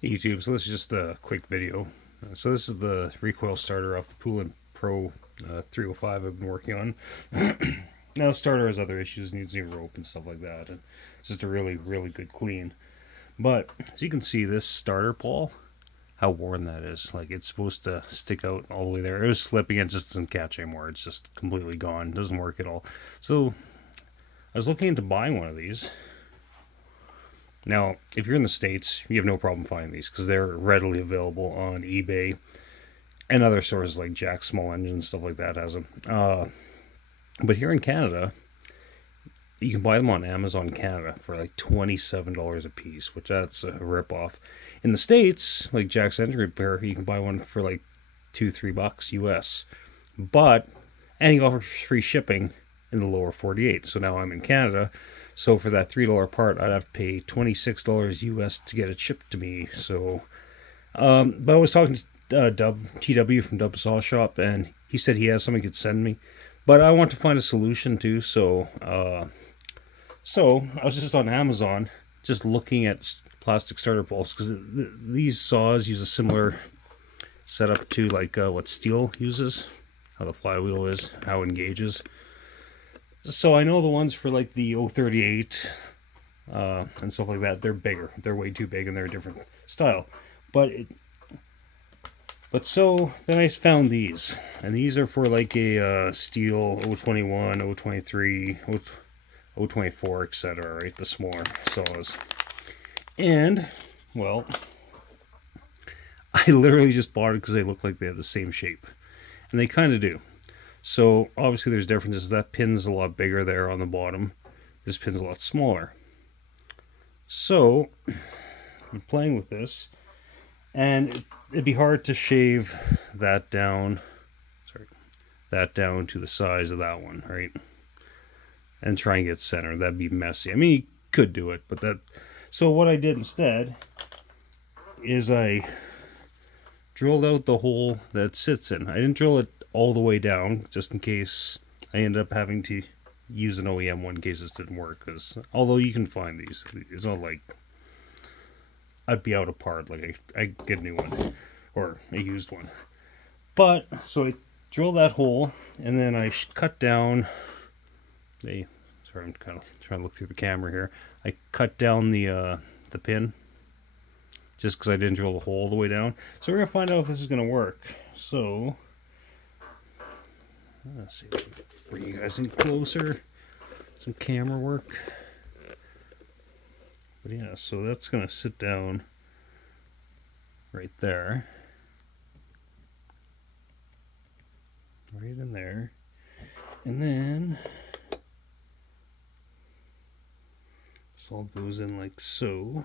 Hey YouTube, so this is just a quick video. So this is the recoil starter off the Poulan Pro 305 I've been working on. Now the starter has other issues, needs new rope and stuff like that. And it's just a really good clean. But as you can see, this starter pawl, how worn that is. Like, it's supposed to stick out all the way there. It was slipping, it just doesn't catch anymore. It's just completely gone, doesn't work at all. So I was looking into buying one of these. Now, if you're in the States, you have no problem finding these because they're readily available on eBay and other sources like Jack's Small Engines, stuff like that has them. But here in Canada, you can buy them on Amazon Canada for like $27 a piece, which that's a ripoff. In the States, like Jack's Engine Repair, you can buy one for like $2-3 US. And he offers free shipping in the lower 48. So now I'm in Canada. So for that $3 part, I'd have to pay $26 US to get it shipped to me. So, but I was talking to TW from Dub Saw Shop, and he said he has something he could send me. But I want to find a solution too. So I was just on Amazon, just looking at plastic starter pawls, because these saws use a similar setup to like what steel uses, how the flywheel is, how it engages. So I know the ones for like the 038 and stuff like that, they're bigger. They're way too big and they're a different style. So then I found these. And these are for like a steel 021, 023, 024, etc. Right? The smaller saws. And, well, I literally just bought it because they look like they have the same shape. And they kind of do. So obviously there's differences. That pin's a lot bigger there on the bottom. This pin's a lot smaller. So I'm playing with this, and it'd be hard to shave that down. That down to the size of that one, right? And try and get center. That'd be messy. I mean, you could do it, but that. So what I did instead is I drilled out the hole that it sits in. I didn't drill it all the way down, just in case I end up having to use an OEM one in case this didn't work. Because although you can find these, it's not like I'd be out of part. Like I get a new one or a used one. But so I drilled that hole, and then I cut down. Sorry, I'm kind of trying to look through the camera here. I cut down the pin, just because I didn't drill the hole all the way down. So we're gonna find out if this is gonna work. So let's see if we can bring you guys in closer. Some camera work. But yeah, so that's gonna sit down right there. Right in there. And then this all goes in like so.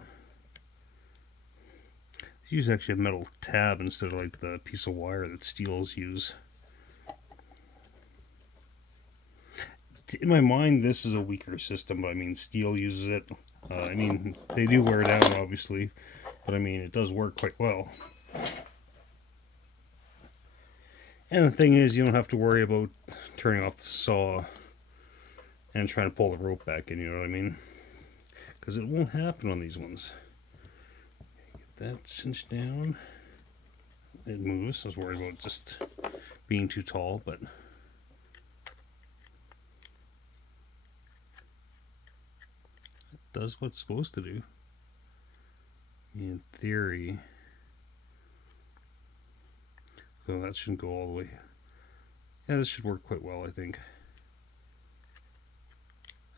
Use actually a metal tab instead of like the piece of wire that steels use. In my mind, this is a weaker system, but I mean, steel uses it. I mean, they do wear down, obviously, but I mean, it does work quite well. And the thing is, you don't have to worry about turning off the saw and trying to pull the rope back in, you know what I mean? Because it won't happen on these ones. Get that cinched down. It moves. I was worried about just being too tall, but does what it's supposed to do. In theory. So that shouldn't go all the way. Yeah, this should work quite well, I think.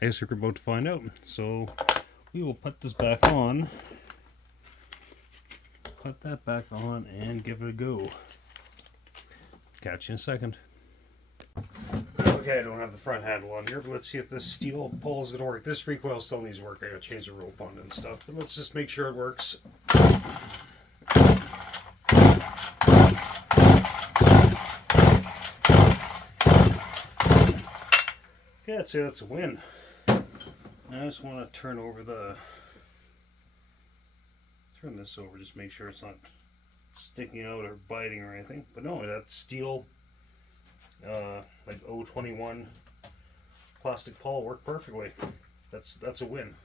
I guess we're about to find out. So we will put this back on. Put that back on and give it a go. Catch you in a second. Okay, I don't have the front handle on here, but let's see if this steel pole is going to work. This recoil still needs work. I got to change the rope on it and stuff, but let's just make sure it works. Yeah, I'd say that's a win. I just want to turn this over, just make sure it's not sticking out or biting or anything. But no, that steel like 021 plastic pawl worked perfectly. That's a win.